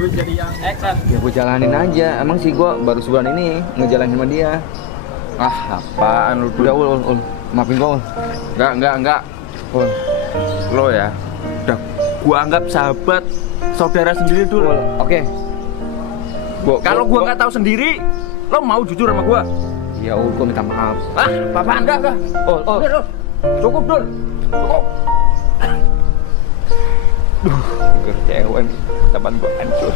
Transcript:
Lu jadi yang action. Ya gue jalanin aja. Emang sih gue baru sebulan ini ngejalanin sama dia. Ah, apaan lu? Udah ul. Maafin gue ul. Enggak. Ul. Lo ya, udah gua anggap sahabat, saudara sendiri dulu. Oke. Kalau gua nggak tahu sendiri, lo mau jujur sama gua? Ya ul, gue minta maaf. Ah, apaan enggak. Ul. Dul. Cukup, Dul. Cukup. Gue kecewa nih. Teman gue hancur.